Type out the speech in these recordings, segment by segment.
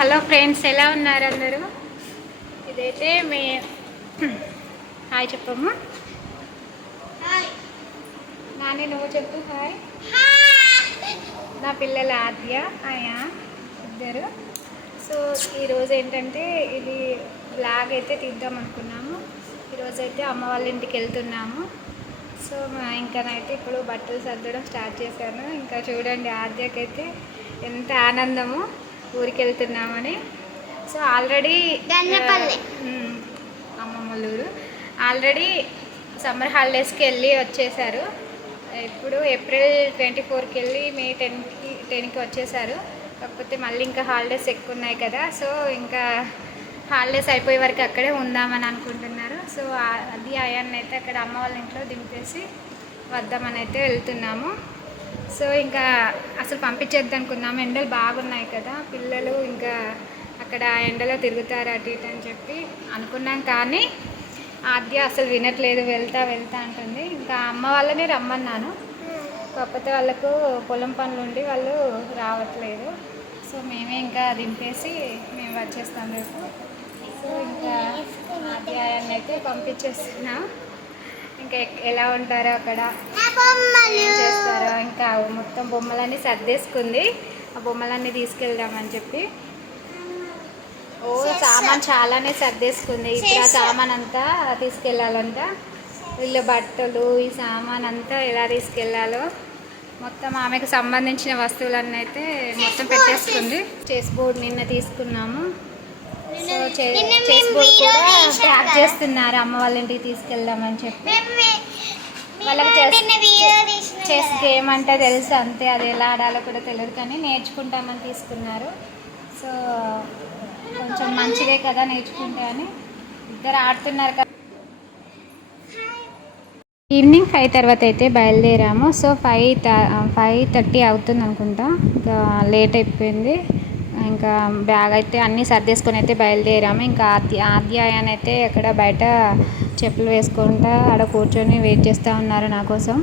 Hello friends, ఎలా ఉన్నారు అందరూ? ఇదైతే మీ హాయ్ చెప్పమ్మా. నాని నువ్వు చెప్పు హాయ్. నా పిల్లల ఆద్య ఆయా ఇద్దరు. సో ఈరోజు ఏంటంటే ఇది బ్లాగ్ అయితే తీద్దాం అనుకున్నాము. ఈరోజైతే అమ్మ వాళ్ళ ఇంటికి వెళ్తున్నాము. సో ఇంకానైతే ఇప్పుడు బట్టలు సర్దడం స్టార్ట్ చేశాను. ఇంకా చూడండి ఆద్యకైతే ఎంత ఆనందము ఊరికి వెళ్తున్నామని. సో ఆల్రెడీ అమ్మమ్మలూరు ఆల్రెడీ సమ్మర్ హాలిడేస్కి వెళ్ళి వచ్చేసారు. ఇప్పుడు ఏప్రిల్ 24కి వెళ్ళి మే 10కి వచ్చేసారు. కాకపోతే మళ్ళీ ఇంకా హాలిడేస్ ఎక్కువ ఉన్నాయి కదా, సో ఇంకా హాలిడేస్ అయిపోయే వరకు అక్కడే ఉందామని అనుకుంటున్నారు. సో అది అయాన్ని అయితే అక్కడ అమ్మ వాళ్ళ ఇంట్లో దింపేసి వద్దామని అయితే వెళ్తున్నాము. సో ఇంకా అసలు పంపించేద్దాం అనుకున్నాము. ఎండలు బాగున్నాయి కదా, పిల్లలు ఇంకా అక్కడ ఎండలో తిరుగుతారు అటు ఇటు అని చెప్పి అనుకున్నాం. కానీ ఆద్య అసలు వినట్లేదు, వెళ్తా వెళ్తా అంటుంది. ఇంకా అమ్మ వాళ్ళని రమ్మన్నాను, కాకపోతే వాళ్ళకు పొలం పనులు ఉండి వాళ్ళు రావట్లేదు. సో మేమే ఇంకా దింపేసి మేము వచ్చేస్తాం రేపు. సో ఇంకా ఆద్యాన్ని అయితే పంపించేస్తున్నాం. ఇంకా ఎలా ఉంటారో అక్కడ ఏం చేస్తారో, ఇంకా మొత్తం బొమ్మలన్నీ సర్దేసుకుంది. ఆ బొమ్మలన్నీ తీసుకెళ్దామని చెప్పి సామాన్ చాలానే సర్దేసుకుంది. ఇప్పుడు ఆ సామాన్ అంతా తీసుకెళ్ళాలంట. వీళ్ళ బట్టలు, ఈ సామాన్ అంతా ఎలా తీసుకెళ్ళాలో మొత్తం ఆమెకు సంబంధించిన వస్తువులన్నీ అయితే మొత్తం పెట్టేసుకుంది. చెస్ బోర్డ్ నిన్న తీసుకున్నాము. సో చెస్ బోర్డ్ కూడా ప్యాక్ చేస్తున్నారు అమ్మ వాళ్ళ ఇంటికి తీసుకెళ్దామని చెప్పి. వాళ్ళకి చెస్ గేమ్ అంటే తెలుసు అంతే, అది ఎలా ఆడాలో కూడా తెలియదు, కానీ నేర్చుకుంటామని తీసుకున్నారు. సో కొంచెం మంచిదే కదా నేర్చుకుంటే అని ఇద్దరు ఆడుతున్నారు కదా. ఈవినింగ్ 5 తర్వాత అయితే బయలుదేరాము. సో 5:30 అవుతుంది అనుకుంటా, ఇంకా లేట్ అయిపోయింది. ఇంకా బ్యాగ్ అయితే అన్నీ సర్దేసుకొని అయితే బయలుదేరాము. ఇంకా ఆద్యాయన్ అయితే అక్కడ బయట చెప్పులు వేసుకుంటా ఆడ కూర్చొని వెయిట్ చేస్తూ ఉన్నారు నా కోసం.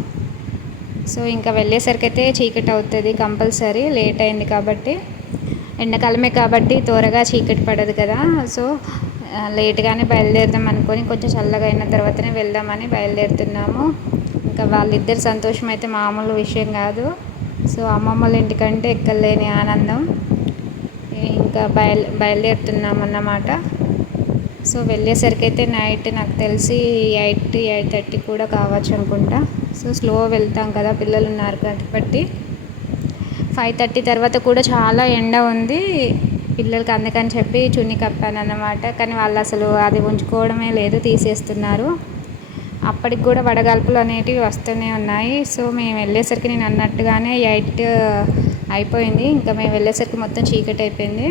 సో ఇంకా వెళ్ళేసరికి అయితే చీకటి అవుతుంది కంపల్సరీ, లేట్ అయింది కాబట్టి. ఎండాకాలమే కాబట్టి త్వరగా చీకటి పడదు కదా, సో లేట్గానే బయలుదేరుదాం అనుకొని కొంచెం చల్లగా అయిన తర్వాతనే వెళ్దామని బయలుదేరుతున్నాము. ఇంకా వాళ్ళిద్దరు సంతోషం అయితే మామూలు విషయం కాదు. సో అమ్మమ్మల ఇంటికంటే ఎక్కలేని ఆనందం. ఇంకా బయలుదేరుతున్నాం అన్నమాట. సో వెళ్ళేసరికి అయితే నైట్ నాకు తెలిసి 8-8:30 కూడా కావచ్చు అనుకుంటా. సో స్లో వెళ్తాం కదా, పిల్లలు ఉన్నారు కాబట్టి. 5:30 తర్వాత కూడా చాలా ఎండ ఉంది పిల్లలకి, అందుకని చెప్పి చున్నీ కప్పాను అన్నమాట. కానీ వాళ్ళు అసలు అది ఉంచుకోవడమే లేదు, తీసేస్తున్నారు. అప్పటికి కూడా వడగాల్పులు అనేటివి వస్తూనే ఉన్నాయి. సో మేము వెళ్ళేసరికి నేను అన్నట్టుగానే 8 అయిపోయింది. ఇంకా మేము వెళ్ళేసరికి మొత్తం చీకటి అయిపోయింది.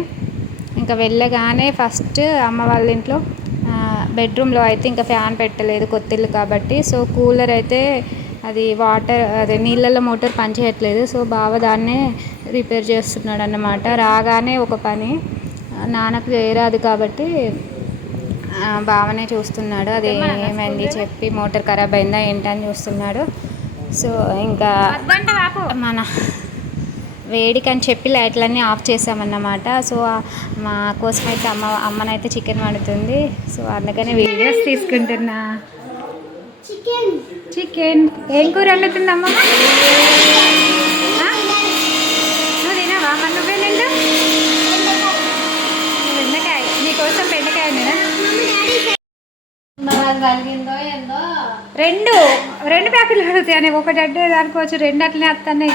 ఇంకా వెళ్ళగానే ఫస్ట్ అమ్మ వాళ్ళ ఇంట్లో బెడ్రూమ్లో అయితే ఇంకా ఫ్యాన్ పెట్టలేదు, కొత్త ఇల్లు కాబట్టి. సో కూలర్ అయితే అది అదే నీళ్ళల్లో మోటార్ పనిచేయట్లేదు. సో బావ దాన్నే రిపేర్ చేస్తున్నాడు అన్నమాట. రాగానే ఒక పని, నాన్నకు చేయరాదు కాబట్టి బావనే చూస్తున్నాడు. అది ఏమైంది చెప్పి, మోటార్ ఖరాబ్ అయిందా ఏంటని చూస్తున్నాడు. సో ఇంకా మన వేడికని చెప్పి లైట్లన్నీ ఆఫ్ చేసామన్నమాట. సో మా కోసం అయితే అమ్మనైతే చికెన్ వండుతుంది. సో అందుకని వీడియోస్ తీసుకుంటున్నా. చికెన్ ఏం కూర వండుతుంది అమ్మ? నువ్వు తినవా? మరి నువ్వే నిండు బెండకాయ, నీకోసం బెండకాయ నేనా? రెండు ప్యాకెట్లు అడుగుతాయి, ఒకటి అంటే దానికోవచ్చు, రెండు అట్లనే వస్తాయి.